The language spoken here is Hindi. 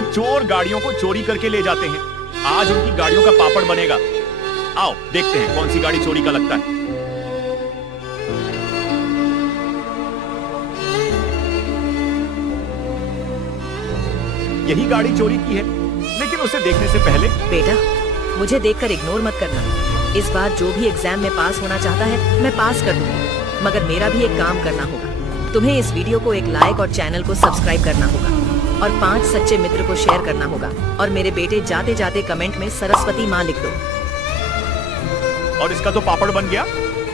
वो चोर गाड़ियों को चोरी करके ले जाते हैं। आज उनकी गाड़ियों का पापड़ बनेगा। आओ देखते हैं कौन सी गाड़ी चोरी का लगता है। यही गाड़ी चोरी की है, लेकिन उसे देखने से पहले। बेटा, मुझे देखकर इग्नोर मत करना। इस बार जो भी एग्जाम में पास होना चाहता है मैं पास कर दूंगी, मगर मेरा भी एक काम करना होगा। तुम्हें इस वीडियो को एक लाइक और चैनल को सब्सक्राइब करना होगा और 5 सच्चे मित्र को शेयर करना होगा। और मेरे बेटे जाते जाते कमेंट में सरस्वती माँ लिख दो। और इसका तो पापड़ बन गया।